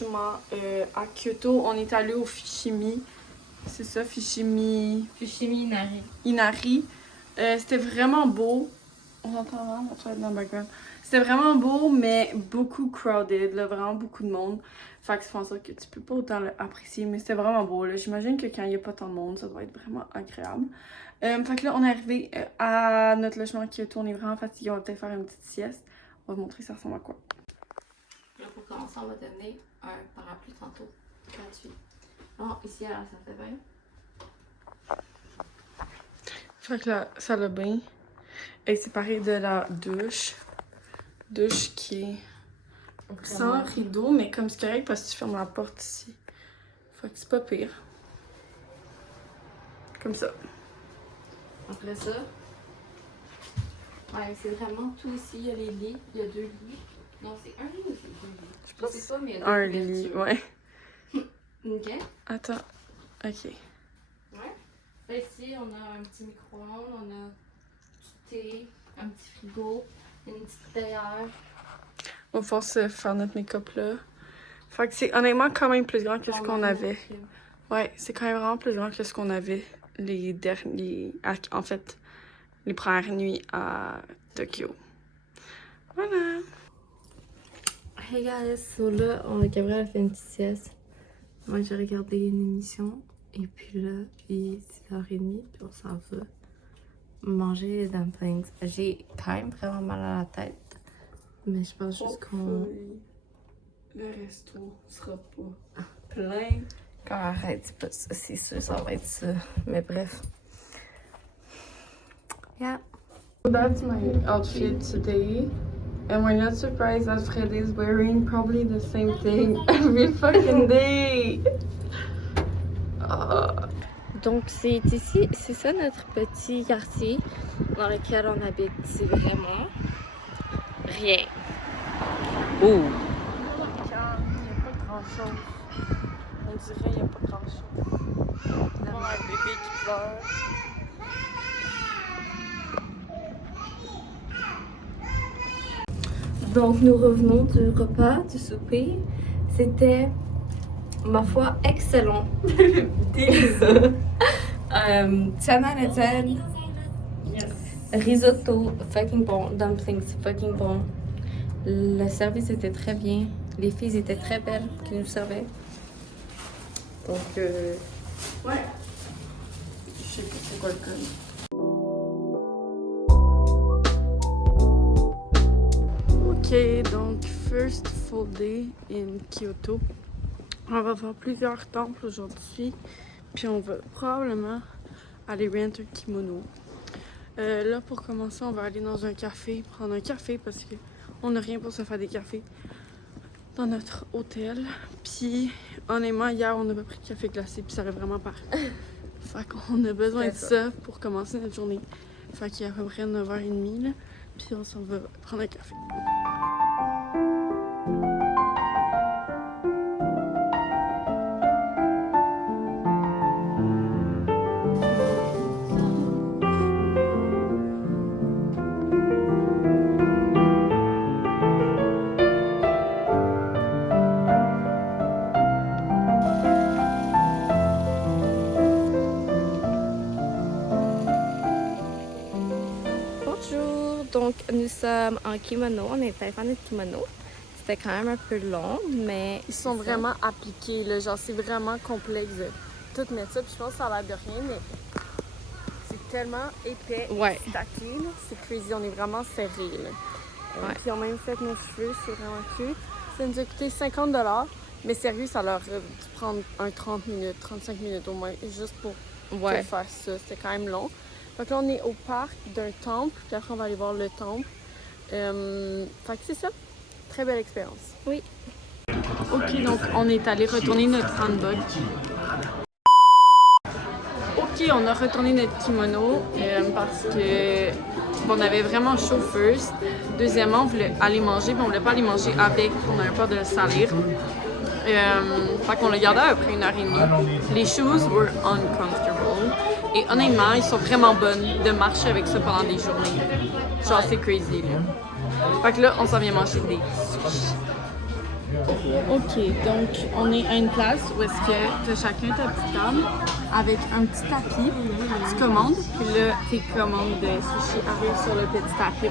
logement à Kyoto. On est allé au Fushimi. C'est ça, Fushimi Inari. Inari. C'était vraiment beau. On entend vraiment la toilette dans le background. C'était vraiment beau, mais beaucoup crowded, là, vraiment beaucoup de monde. Fait que c'est en sorte que tu peux pas autant l'apprécier, mais c'était vraiment beau, là. J'imagine que quand il y a pas tant de monde, ça doit être vraiment agréable. Fait que là, on est arrivé à notre logement à Kyoto. On est vraiment fatigué. On va peut-être faire une petite sieste. On va vous montrer ça ressemble à quoi. Là, pour commencer, on va donner un parapluie tantôt. Gratuit. Bon, ici, alors, ça fait bien. Fait que la salle de bain est séparée de la douche. Douche qui est sans rideau, mais comme c'est correct parce que tu fermes la porte ici. Fait que c'est pas pire. Comme ça. Après ça, ouais, c'est vraiment tout ici. Il y a les lits. Il y a 2 lits. Non, c'est un lit ou c'est 2 lits? Je sais pas, mais il y a 2 Un couvertures. lit, ouais. Ok. Attends. Ok. Ouais. Là, ici, on a un petit micro-ondes, on a du thé, un petit frigo, une petite théière. On va pouvoir se faire notre make-up là. Fait que c'est honnêtement quand même plus grand que ce qu'on avait. Ouais, c'est quand même vraiment plus grand que ce qu'on avait les derniers. En fait, les premières nuits à Tokyo. Voilà. Hey guys, so là, Gabriel a fait une petite sieste. Moi, j'ai regardé une émission. Et puis là, il est 6h30, puis on s'en va manger les dumplings. J'ai quand même vraiment mal à la tête. Mais je pense juste qu'on... Le resto sera pas plein. Quand arrête, c'est pas ça, c'est sûr, ça va être ça. Mais bref. Yeah. That's my outfit today. And we're not surprised that Fred is wearing probably the same thing every fucking day. Donc c'est ici, c'est ça notre petit quartier dans lequel on habite. C'est vraiment rien. Oh! Il n'y a pas grand chose. On dirait qu'il n'y a pas grand chose. On a un bébé qui pleure. Donc nous revenons du repas, du souper. C'était, ma foi, excellent. Délicieux. Chana natin, risotto, fucking bon. Dumplings, fucking bon. Le service était très bien. Les filles étaient très belles qui nous servaient. Donc, Ouais. Je sais pas c'est quoi le code. Ok, donc first full day in Kyoto. On va voir plusieurs temples aujourd'hui. Puis on va probablement aller rent un kimono. Là, pour commencer, on va aller dans un café, prendre un café parce que on n'a rien pour se faire des cafés dans notre hôtel. Puis, honnêtement, hier, on n'a pas pris de café glacé, puis ça allait vraiment pas. Fait qu'on a besoin de ça pour commencer notre journée. Fait qu'il est à peu près 9h30, là, puis on s'en va prendre un café. bonjour! Donc, nous sommes en kimono. On est allé faire notre kimono. C'était quand même un peu long, mais... Ils sont vraiment appliqués, là. Genre, c'est vraiment complexe de tout mettre ça. Puis je pense que ça a l'air de rien, mais c'est tellement épais Ouais. et stacké, là. C'est crazy. On est vraiment serrés, là. Ouais. Puis ils ont même fait nos cheveux. C'est vraiment cute. Ça nous a coûté 50$. Mais sérieux, ça leur a dû prendre un 30 minutes, 35 minutes au moins, juste pour Ouais. faire ça. C'était quand même long. Donc là, on est au parc d'un temple. Puis après, on va aller voir le temple. Fait que c'est ça. Très belle expérience. Oui. Ok, donc on est allé retourner notre handbag. Ok, on a retourné notre kimono parce que on avait vraiment chaud first. Deuxièmement, on voulait aller manger, mais on voulait pas aller manger avec. On avait peur de le salir. Fait qu'on l'a gardé après 1h30. Les shoes were uncomfortable. Et honnêtement, ils sont vraiment bonnes de marcher avec ça pendant des journées. Genre, c'est crazy, là. Fait que là, on s'en vient manger des sushis. Ok, donc on est à une place où est-ce que tu as chacun ta petite table avec un petit tapis. Tu commandes, puis là, tes commandes de sushi arrivent sur le petit tapis.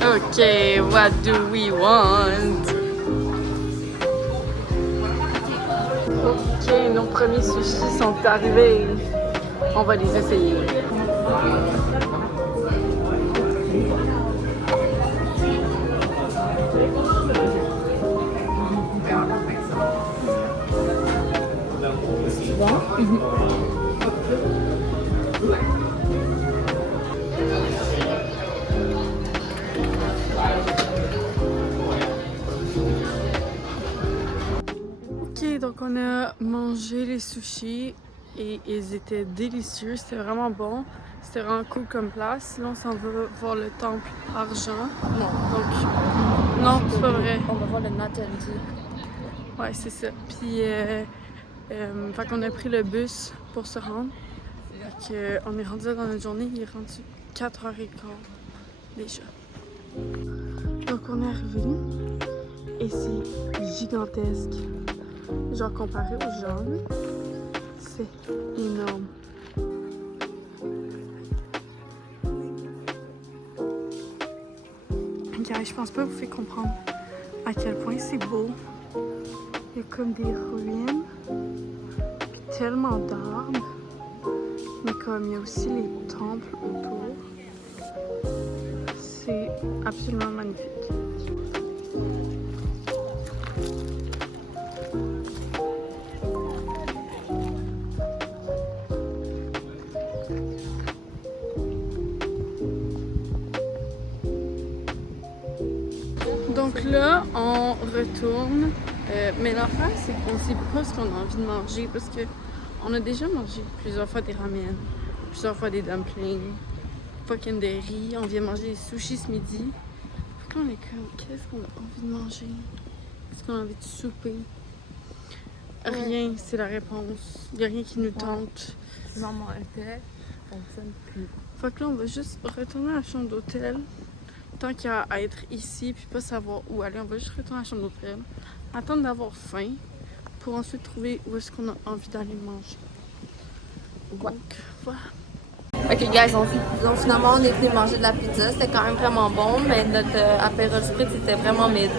Ok, what do we want? Ok, nos premiers sushis sont arrivés. On va les essayer. C'est bon? Ok, donc on a mangé les sushis et ils étaient délicieux, c'était vraiment bon, c'était vraiment cool comme place. Là on s'en va voir le temple argent. Non, c'est pas vrai. On va voir le Natanji. Ouais, c'est ça. Puis fait qu'on a pris le bus pour se rendre. Fait que, on est rendu là dans notre journée, il est rendu 4h15 déjà. Donc on est arrivé et c'est gigantesque. Genre comparé aux gens, c'est énorme. Gars, je pense pas vous faire comprendre à quel point c'est beau. Il y a comme des ruines, puis tellement d'arbres, mais comme il y a aussi les temples autour. C'est absolument magnifique. Donc là, on retourne. Mais l'affaire, c'est qu'on sait pas ce qu'on a envie de manger parce que on a déjà mangé plusieurs fois des ramen, plusieurs fois des dumplings, fucking des riz. On vient manger des sushis ce midi. Fait qu'on est comme, qu'est-ce qu'on a envie de manger? Est-ce qu'on a envie de souper? Rien, c'est la réponse. Il n'y a rien qui nous tente. Maman était fonctionne plus. Fait que là, on va juste retourner à la chambre d'hôtel. Tant qu'à être ici puis pas savoir où aller, on va juste retourner à la chambre d'hôtel. Attendre d'avoir faim pour ensuite trouver où est-ce qu'on a envie d'aller manger. Donc, voilà. Ok guys, donc finalement on est venu manger de la pizza, c'était quand même vraiment bon, mais notre apéro spritz était vraiment mid.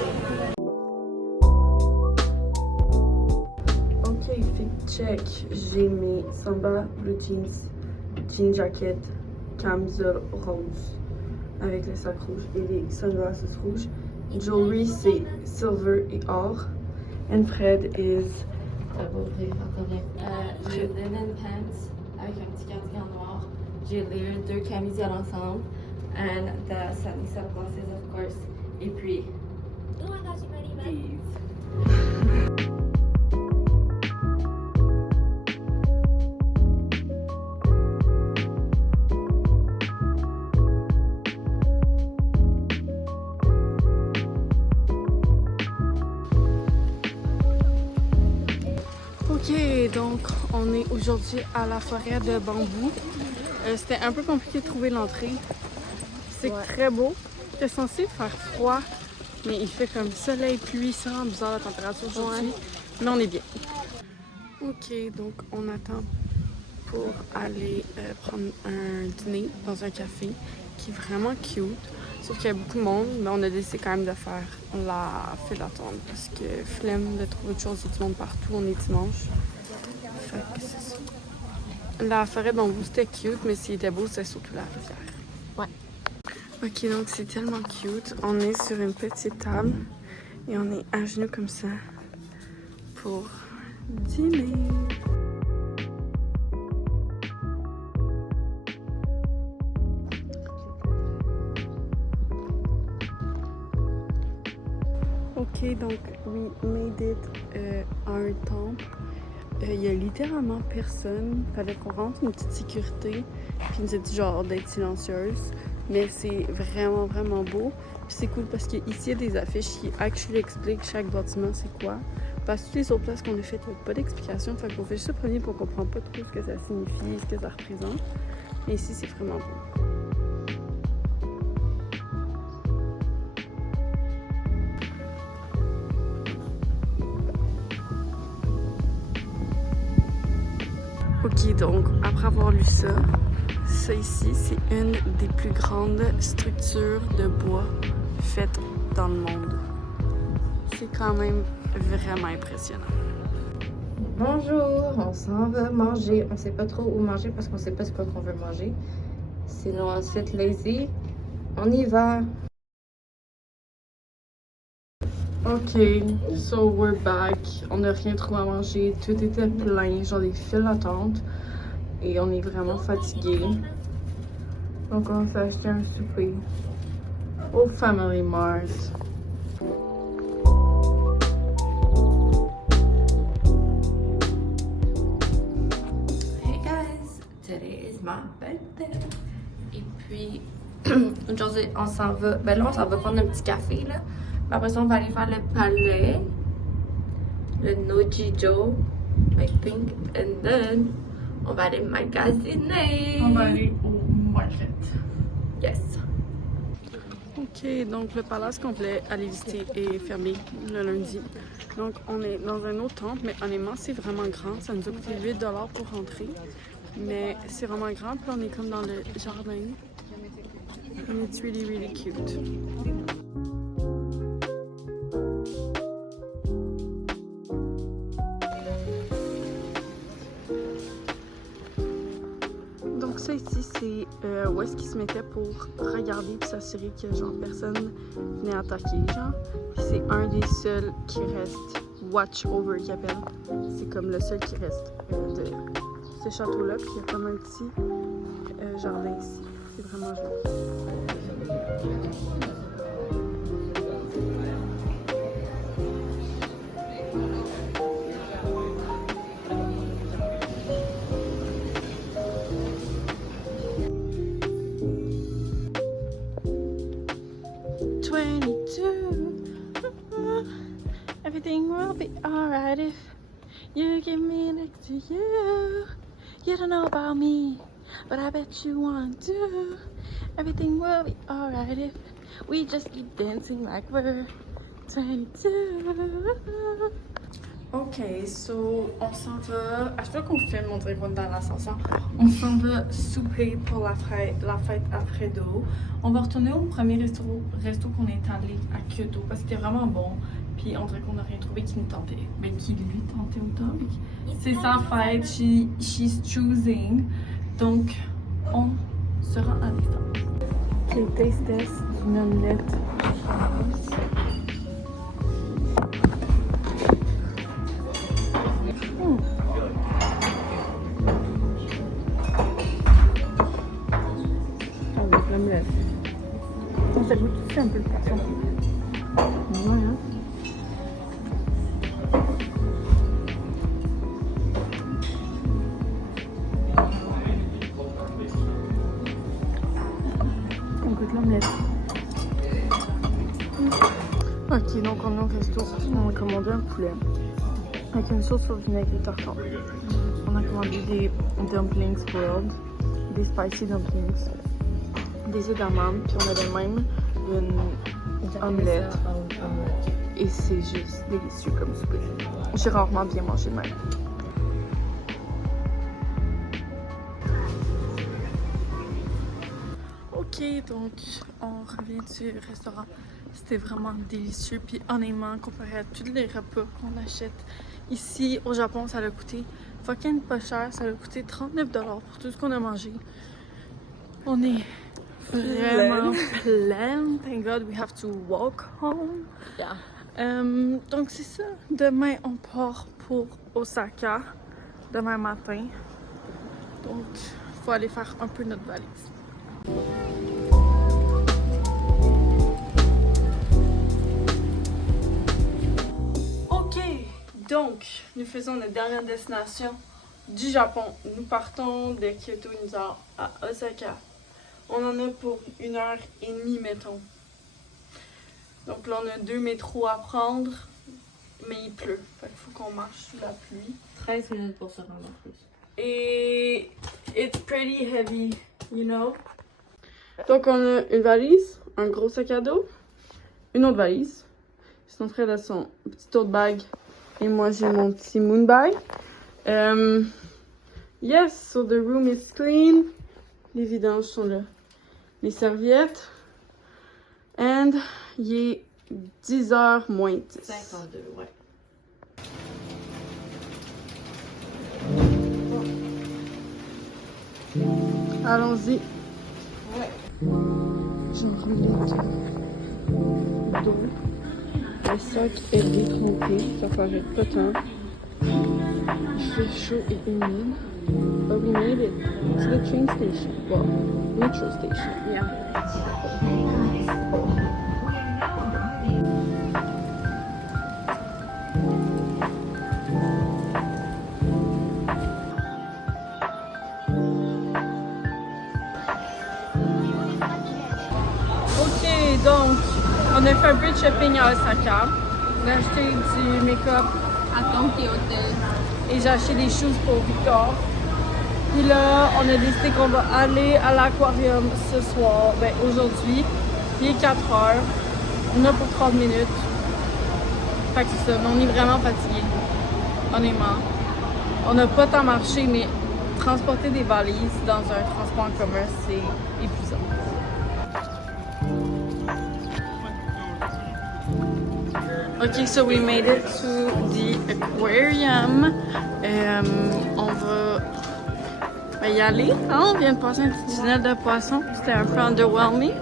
Ok, fit check. J'ai mes Samba blue jeans, jean jacket, camisole rose avec les sacs rouges et les sunglasses rouges. Jewelry c'est silver et or. And Fred is... J'ai linen pants avec un petit cardigan noir. J'ai layer 2 camisoles ensemble. And the sunny sunglasses of course. Et puis... Oh my gosh, you ready, babe? Ok, donc on est aujourd'hui à la forêt de bambou. C'était un peu compliqué de trouver l'entrée. C'est très beau. C'était censé faire froid, mais il fait comme soleil, pluie, c'est vraiment bizarre la température aujourd'hui. Mais on est bien. Ok, donc on attend pour aller prendre un dîner dans un café qui est vraiment cute. Sauf qu'il y a beaucoup de monde, mais on a décidé quand même de faire la file d'attente parce que flemme de trouver autre chose, il y a du monde partout, on est dimanche. Fait que c'est ça. La forêt de bambou c'était cute, mais s'il était beau, c'était surtout la rivière. Ouais. Ok, donc c'est tellement cute. On est sur une petite table et on est à genoux comme ça pour dîner. Ok, donc we made it à un temple. Il y a littéralement personne. Fallait qu'on rentre une petite sécurité. Puis il nous a dit genre d'être silencieuse. mais c'est vraiment, vraiment beau. Puis c'est cool parce qu'ici, il y a des affiches qui actually expliquent chaque bâtiment c'est quoi. Parce que toutes les autres places qu'on a faites, il n'y a pas d'explication. Fait qu'on fait juste le premier et on comprend pas trop ce que ça signifie, ce que ça représente. Mais ici, c'est vraiment beau. Ok, donc après avoir lu ça ici, c'est une des plus grandes structures de bois faites dans le monde. C'est quand même vraiment impressionnant. Bonjour, on s'en va manger. On sait pas trop où manger parce qu'on sait pas ce qu'on veut manger. Sinon, ensuite, lazy. On y va. Ok, so we're back. On n'a rien trouvé à manger. Tout était plein, genre des files d'attente. Et on est vraiment fatigué. Donc on s'est acheté un souper au Family Mart. Hey guys, today is my birthday. Et puis, aujourd'hui, on s'en va. Ben là, on s'en va prendre un petit café, là. Mais après ça, on va aller faire le palais. Le Nojijo, I think. And then, on va aller magasiner. On va aller au market. Yes. Ok, donc le palace complet à visiter est fermé le lundi. Donc on est dans un autre temple, mais honnêtement c'est vraiment grand. Ça nous a coûté 8 $ pour rentrer. Mais c'est vraiment grand, puis on est comme dans le jardin. And it's really, really cute. Donc ça ici, c'est où est-ce qu'ils se mettaient pour regarder et s'assurer que genre personne venait attaquer, genre. Puis c'est un des seuls qui reste watch over qu'ils appellent. C'est comme le seul qui reste de ce château-là. Puis il y a comme un petit jardin ici. C'est vraiment joli. Everything will be alright if you give me next to you. You don't know about me, but I bet you want to. Everything will be alright if we just keep dancing like we're 22. Ok, so on s'en va. À chaque fois qu'on filme, on dirait qu'on est dans l'ascenseur. On s'en va souper pour la fête à Fredo. On va retourner au premier resto qu'on est allé à Kyoto parce que c'était vraiment bon. Puis on dirait qu'on n'a rien trouvé qui nous tentait. Mais qui lui tentait autant. C'est sa fête, she's choosing. Donc, on se rend à l'instant. Ok, taste test d'une omelette. L'omelette. Ça goûte aussi un peu le poisson. Ouais, hein? On goûte l'omelette. Ok, donc on est au resto. On a commandé un poulet avec une sauce au vinaigre et tartare. On a commandé des dumplings boiled, des spicy dumplings, des œufs d'amande, puis on avait même une omelette. Et c'est juste délicieux comme souper. J'ai rarement bien mangé même. Ok, donc on revient du restaurant. C'était vraiment délicieux. Puis honnêtement, comparé à tous les repas qu'on achète ici au Japon, ça a coûté fucking pas cher. Ça a coûté 39 $ pour tout ce qu'on a mangé. On est vraiment plein. Thank God we have to walk home. Yeah. Donc c'est ça. Demain, on part pour Osaka. Demain matin. Donc, il faut aller faire un peu notre valise. Ok, donc nous faisons notre dernière destination du Japon. Nous partons de Kyoto, nous allons à Osaka. On en a pour 1h30, mettons. Donc là, on a 2 métros à prendre, mais il pleut. Fait qu'il faut qu'on marche sous la pluie. 13 minutes pour se rendre en plus. Et it's pretty heavy, you know. Donc on a une valise, un gros sac à dos, une autre valise. Sinon, Fred a son petit tote bag et moi j'ai mon petit moon bag. Yes, so the room is clean. Les vidanges sont là. Les serviettes. And il est 10h moins 10. 52, ouais. Allons-y. Ouais. J'enroule le dos. Le sac est détrempé, ça paraît pas tant. Il fait chaud et humide. But we made it to the train station. Well, metro station. Yeah. Ok, donc, on a fait un peu de shopping à Osaka. On a acheté du make-up À Tokyo Hotel. et j'ai acheté des choses pour Victor. Puis là, on a décidé qu'on va aller à l'aquarium ce soir, ben aujourd'hui. Il est 4h. On a pour 30 minutes. Fait que c'est ça, mais on est vraiment fatigué. Honnêtement. On n'a pas tant marché, mais transporter des valises dans un transport en commun, c'est épuisant. Ok, so we made it to the aquarium. On va y aller. Hein? On vient de passer un petit tunnel de poissons. C'était un peu underwhelming.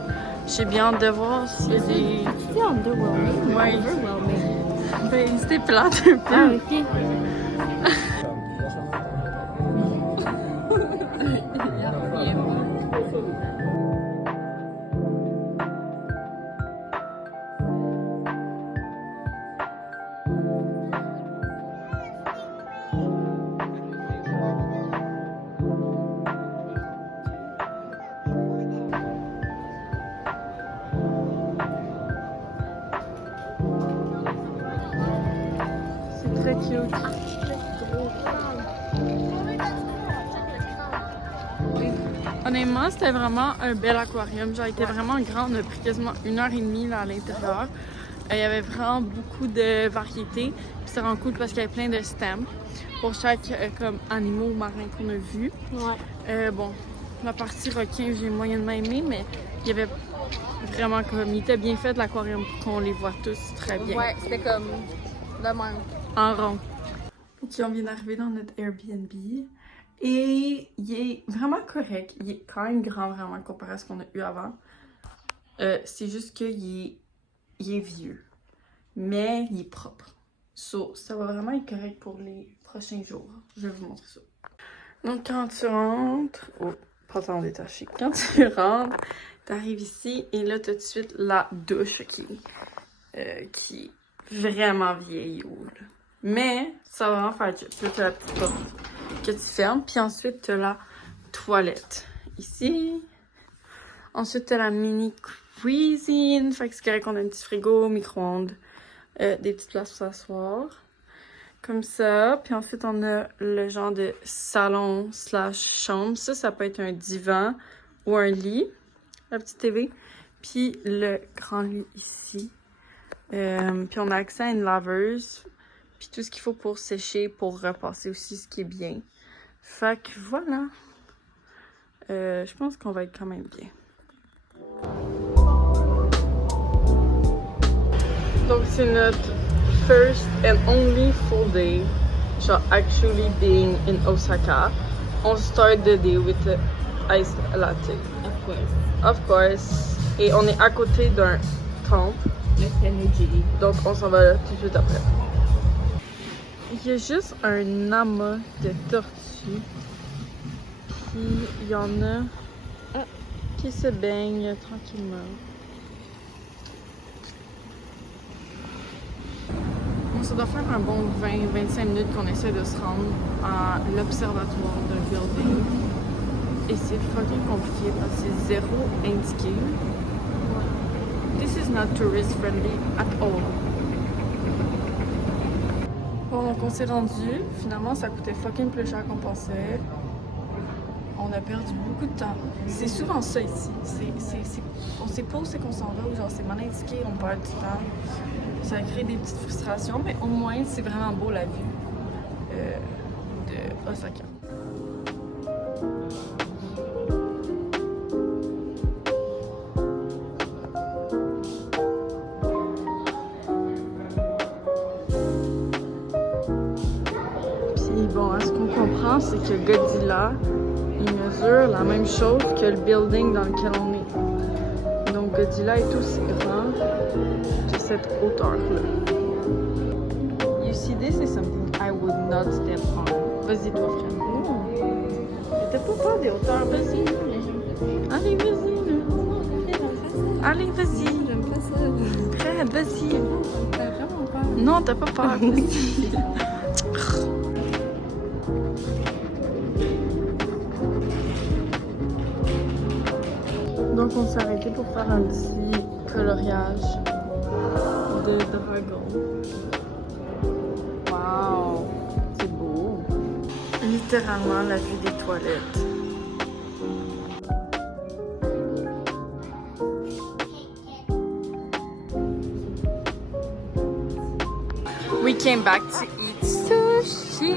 J'ai bien hâte de voir s'il y a des... C'est underwhelming. Ouais. Overwhelming. Ben, c'était plate un peu. Ah, ok. C'est très cute. Honnêtement, c'était vraiment un bel aquarium. Genre, il était vraiment grand. On a pris quasiment 1h30 là, à l'intérieur. Il y avait vraiment beaucoup de variétés. Puis c'était vraiment cool parce qu'il y avait plein de stems pour chaque comme animaux marins qu'on a vus. Ouais. Bon, la partie requin, j'ai moyennement aimé, mais il y avait vraiment comme... Il était bien fait l'aquarium pour qu'on les voit tous très bien. Ouais, c'était comme de même. En rond. Ok, on vient d'arriver dans notre Airbnb. Et il est vraiment correct. Il est quand même grand, vraiment, comparé à ce qu'on a eu avant. C'est juste qu'il est vieux. Mais il est propre. So, ça va vraiment être correct pour les prochains jours. Je vais vous montrer ça. Donc, quand tu rentres... Oh, pantalon détaché. Quand tu rentres, t'arrives ici et là, t'as tout de suite la douche qui est vraiment vieille. Mais ça va vraiment faire le job. Là, t'as la petite porte que tu fermes. Puis ensuite, t'as la toilette ici. Ensuite, t'as la mini cuisine. Fait que c'est correct qu'on a un petit frigo, micro-ondes, des petites places pour s'asseoir. Comme ça. Puis ensuite, on a le genre de salon / chambre. Ça peut être un divan ou un lit. La petite TV. Puis le grand lit ici. Puis on a accès à une laveuse. Puis tout ce qu'il faut pour sécher, pour repasser aussi, ce qui est bien. Fait que voilà. Je pense qu'on va être quand même bien. Donc c'est notre first and only full day, genre actually being in Osaka. On start the day with the iced latte. Of course. Of course. Et on est à côté d'un temple. Le Tennoji. Donc on s'en va là tout de suite après. Il y a juste un amas de tortues. Puis il y en a qui se baignent tranquillement. Bon, ça doit faire un bon 20-25 minutes qu'on essaie de se rendre à l'observatoire d'un building. Et c'est fucking compliqué parce que c'est zéro indiqué. This is not tourist friendly at all. Bon, donc on s'est rendu. Finalement, ça coûtait fucking plus cher qu'on pensait. On a perdu beaucoup de temps. C'est souvent ça ici. On sait pas où c'est qu'on s'en va ou genre c'est mal indiqué, on perd du temps. Ça crée des petites frustrations, mais au moins c'est vraiment beau la vue de Osaka. Puis bon, à ce qu'on comprend, c'est que Godzilla, il mesure la même chose que le building dans lequel on est. Donc Godzilla est aussi grand que cette hauteur-là. You see, this is something I would not step on. Vas-y toi, frère. Non. T'as pas peur des hauteurs, vas-y. Allez, vas-y. Allez, vas-y. J'aime pas ça. Fred, vas-y. T'as vraiment peur. Non, t'as pas peur, vas-y. Donc on s'est arrêté pour faire un petit coloriage de dragon. Wow, c'est beau. Littéralement la vue des toilettes. We came back to eat sushi.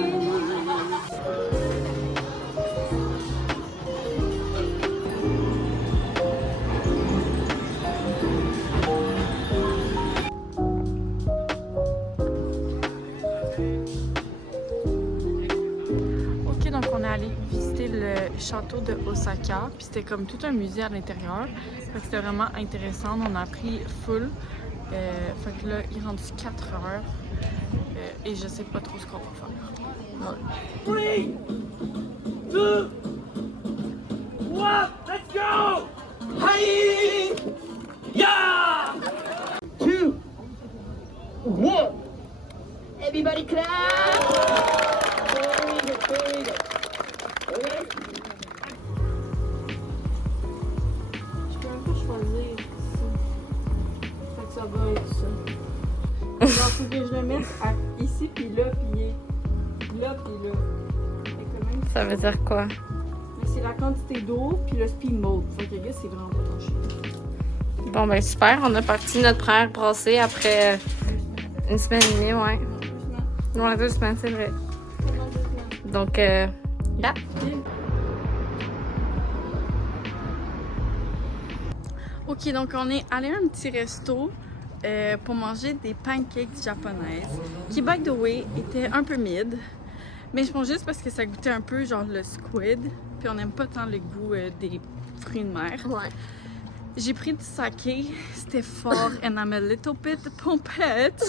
Donc on est allé visiter le château de Osaka, puis c'était comme tout un musée à l'intérieur. Fait que c'était vraiment intéressant, on a pris full. Fait que là, il est rendu 4 heures et je sais pas trop ce qu'on va faire. Ouais. 3, 2, 1, let's go! Hi! Yeah! 2, 1. Everybody clap! Very good, very good. Okay. Je peux même pas choisir ça. Fait que ça va être ça. Genre, faut que je le mette ici, puis là, puis là, puis là. Fait que même Ça veut dire quoi? mais c'est la quantité d'eau, puis le speed mode. Fait que, gars, c'est vraiment pas ton chien. Bon, ben super. On a parti notre première brassée après une semaine et demie, ouais. 2 semaines. Ouais, 2 semaines, c'est vrai. Pendant 2 semaines. Donc, là. Ok, donc on est allé à un petit resto pour manger des pancakes japonaises qui, by the way, étaient un peu mid. Mais je pense juste parce que ça goûtait un peu genre le squid, puis on n'aime pas tant le goût des fruits de mer. Ouais. J'ai pris du saké, c'était fort, and I'm a little bit pompette.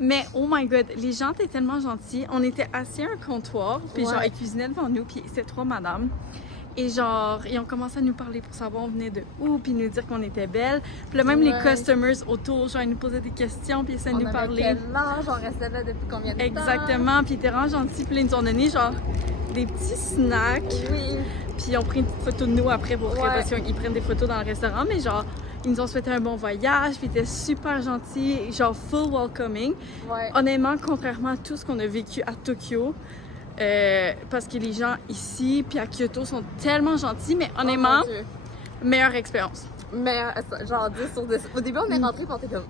Mais oh my god, les gens étaient tellement gentils. On était assis à un comptoir, puis genre ils cuisinaient devant nous, puis c'était 3 madames. Et genre, ils ont commencé à nous parler pour savoir on venait de où, puis nous dire qu'on était belles. Puis là, même les customers autour, genre, ils nous posaient des questions, puis ils essayaient de nous parler. Âge, on restait là depuis combien de temps? Exactement, puis ils étaient vraiment gentils. Puis là, ils nous ont donné genre des petits snacks. Oui. Puis ils ont pris une petite photo de nous après pour parce qu'ils prennent des photos dans le restaurant. Mais genre, ils nous ont souhaité un bon voyage, puis ils étaient super gentils, genre full welcoming. Ouais. Honnêtement, contrairement à tout ce qu'on a vécu à Tokyo, parce que les gens ici puis à Kyoto sont tellement gentils, mais honnêtement, meilleure expérience. Mais genre 10 sur 10. Au début, on est rentré et on était comme.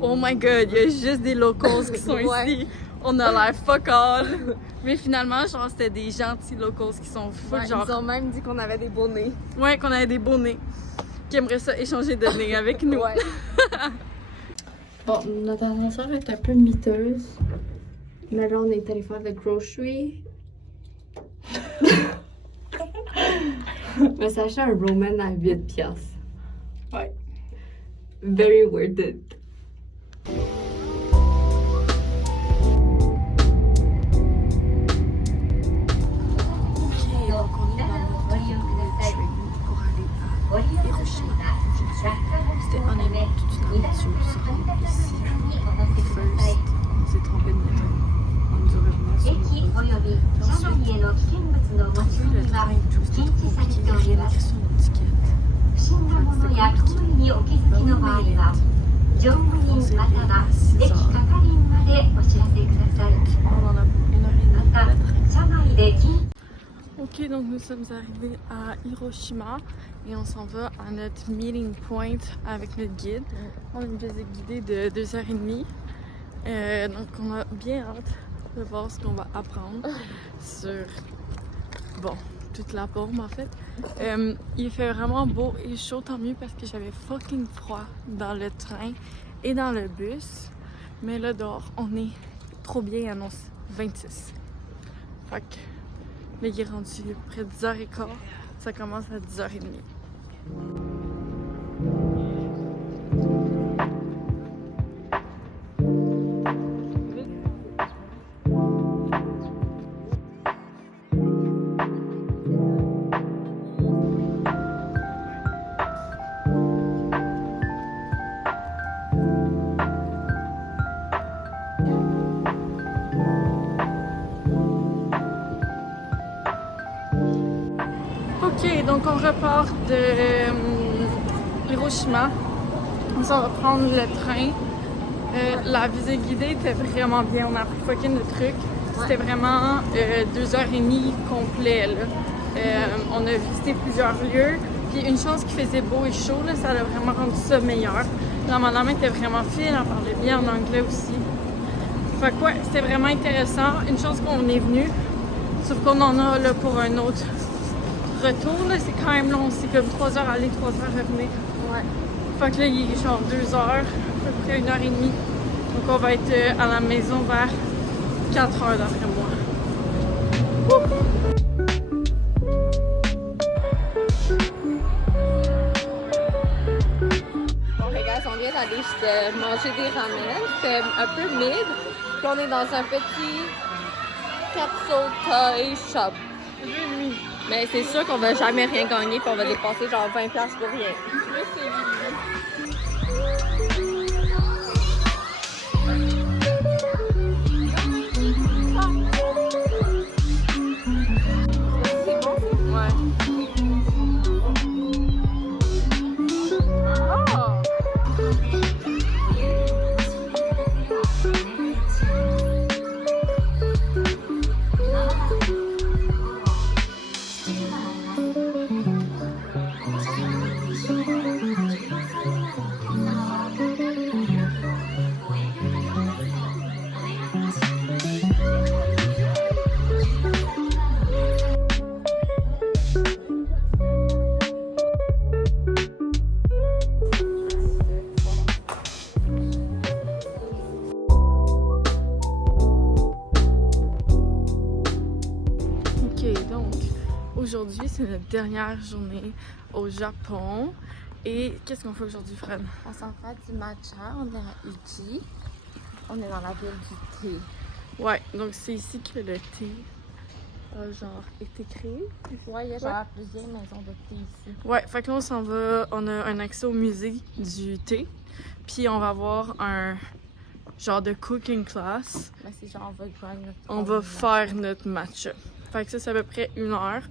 Oh my god, il y a juste des locals qui sont ici. On a l'air fuck all. Mais finalement, genre, c'était des gentils locals qui sont full, genre. Ils ont même dit qu'on avait des beaux nez. Ouais, qu'on avait des beaux nez. Qui aimeraient ça échanger de nez avec nous. Ouais. Bon, notre ascenseur est un peu miteuse. Mais là, on est allé faire le grocery. Mais ça achète un Roman à 8 piastres. Ouais. Very worth it. C'était honnêtement toute une aventure se rendre ici. First, on s'est trompé de méthode. On nous aurait venu sur le ensuite, trouver le train et tout, c'était trop compliqué. Rien écrit sur l'étiquette. や遠いにお気づきの場合は乗務員または駅係員までお知らせください。 On en a 1h30 また車内で緊 Ok, donc nous sommes arrivés à Hiroshima et on s'en va à notre meeting point avec notre guide. On a une visite guidée de 2h30. Donc on a bien hâte de voir ce qu'on va apprendre sur, bon, toute la Burme en fait. Il fait vraiment beau et chaud, tant mieux parce que j'avais fucking froid dans le train et dans le bus. Mais là dehors, on est trop bien, il annonce 26. Fait que là, il est rendu près de 10h15. Ça commence à 10h30. Ok, donc on repart de Hiroshima. On s'en va prendre le train. La visite guidée était vraiment bien. On a appris fucking de trucs. C'était vraiment 2h30 complet. Là. On a visité plusieurs lieux. Puis une chance qu'il faisait beau et chaud, là, ça a vraiment rendu ça meilleur. La madame était vraiment fine, elle parlait bien en anglais aussi. Fait que ouais, c'était vraiment intéressant. Une chance qu'on est venu. Sauf qu'on en a là pour un autre retour, là, c'est quand même long, c'est comme 3 heures aller, 3 heures revenir. Ouais. Fait que là, il est genre 2 heures, à peu près 1h30. Donc on va être à la maison vers 4 heures d'après moi. Bon, les gars, on vient d'aller manger des ramen. C'était un peu mid. Puis on est dans un petit capsule toy shop. Mais c'est sûr qu'on va jamais rien gagner puis on va dépenser genre 20$ pour rien. C'est bon, ouais. Oh! Aujourd'hui, c'est notre dernière journée au Japon. Et qu'est-ce qu'on fait aujourd'hui, Fred? On s'en fait du matcha, on est à Uji. On est dans la ville du thé. Ouais, donc c'est ici que le thé a genre été créé. Ouais, il y a genre plusieurs maisons de thé ici. Ouais, fait que là on s'en va, on a un accès au musée du thé. Puis on va avoir un genre de cooking class. Mais c'est genre on va faire notre matcha. Fait que ça, c'est à peu près 1 heure.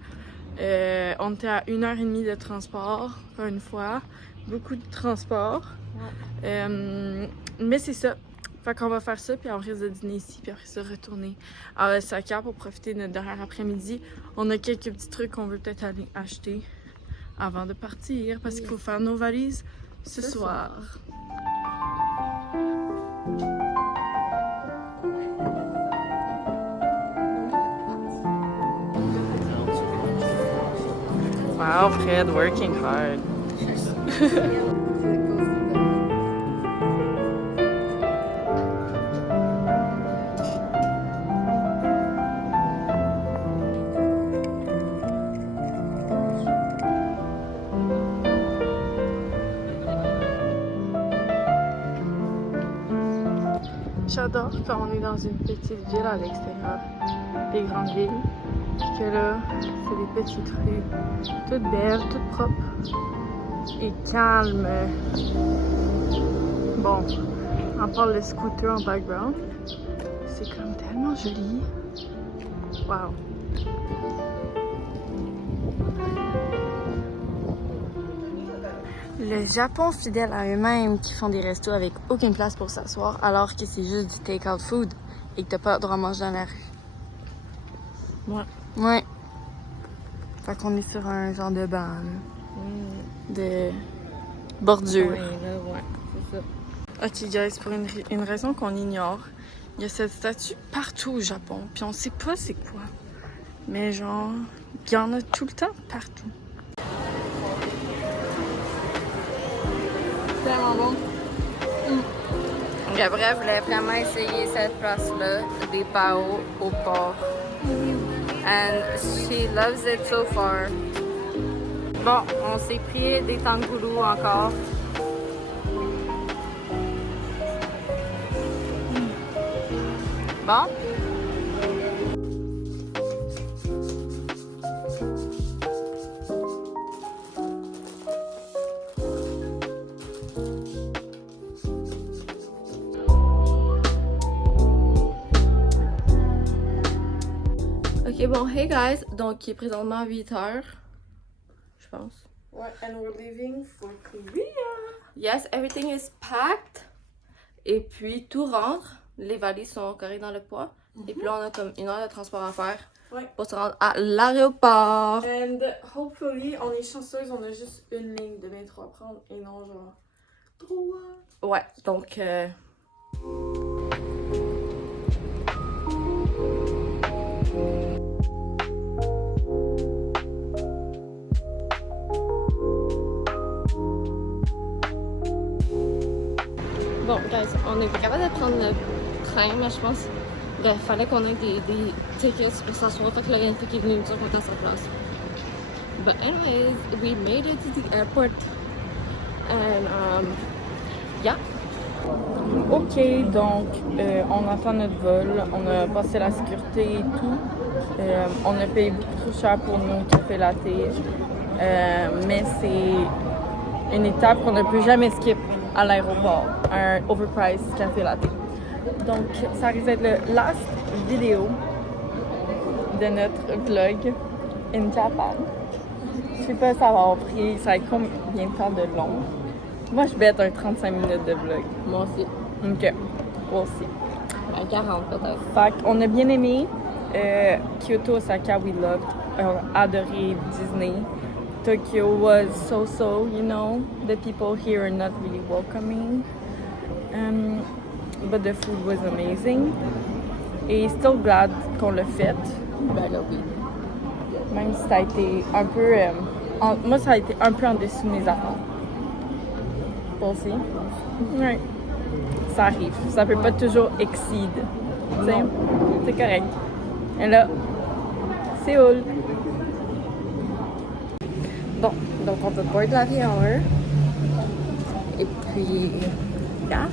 On était à 1h30 de transport, encore une fois. Beaucoup de transport. Ouais. Mais c'est ça. Fait qu'on va faire ça, puis on risque de dîner ici, puis après ça, retourner à Osaka pour profiter de notre dernier après-midi. On a quelques petits trucs qu'on veut peut-être aller acheter avant de partir, parce qu'il faut faire nos valises ce soir. Wow, Fred, working hard. J'adore quand on est dans une petite ville à l'extérieur des grandes villes. Que là, c'est des petites rues, toutes belles, toutes propres et calmes. Bon, on parle le scooter en background. C'est comme tellement joli. Wow. Le Japon fidèle à eux-mêmes qui font des restos avec aucune place pour s'asseoir alors que c'est juste du take-out food et que t'as pas le droit à manger dans la rue. Ouais. Ouais. Fait qu'on est sur un genre de banc, là. De bordure. Ouais, là, ouais, c'est ça. Ok guys, pour une raison qu'on ignore, il y a cette statue partout au Japon, puis on sait pas c'est quoi. Mais genre, il y en a tout le temps partout. Tellement bon. Gabrielle voulait vraiment essayer cette place-là, des Pao au port. And she loves it so far. Bon, on s'est pris des tangoulous encore. Bon. Ok, bon, hey guys, donc il est présentement 8h, je pense. Ouais, and we're leaving for Korea. Yes, everything is packed. Et puis tout rentre, les valises sont correctes dans le poids. Et puis là, on a comme 1 heure de transport à faire pour se rendre à l'aéroport. And hopefully, on est chanceuse, on a juste une ligne de métro à prendre et non genre 3. Ouais, donc bon, guys, on était capable de prendre le train, mais je pense qu'il fallait qu'on ait des tickets pour s'asseoir. Fait que là, il y a une fille qui est venue nous dire qu'on était à sa place. But anyways, we made it to the airport. And, yeah. Ok, donc on attend notre vol, on a passé la sécurité et tout. On a payé beaucoup trop cher pour nos cafés latte. Mais c'est une étape qu'on ne peut jamais skip à l'aéroport, un overpriced café latte. Donc ça risque d'être le last vidéo de notre vlog in Japan. Je sais pas, ça va avoir pris, ça va être combien de temps de long. Moi je vais être un 35 minutes de vlog. Moi aussi. Ok, moi aussi. À 40 peut-être. Fait qu'on a bien aimé Kyoto, Osaka, we loved. On a adoré Disney. Tokyo was so, you know. The people here are not really welcoming. But the food was amazing. Et still glad qu'on l'a fait. Ben là, oui. Même si ça a été un peu... moi, ça a été un peu en dessous de mes attentes. Toi aussi? Ouais. Ça arrive. Ça peut pas toujours exceed. Tu sais? C'est correct. Et là, Séoul. Bon, donc on peut board l'avion. Et puis, yeah.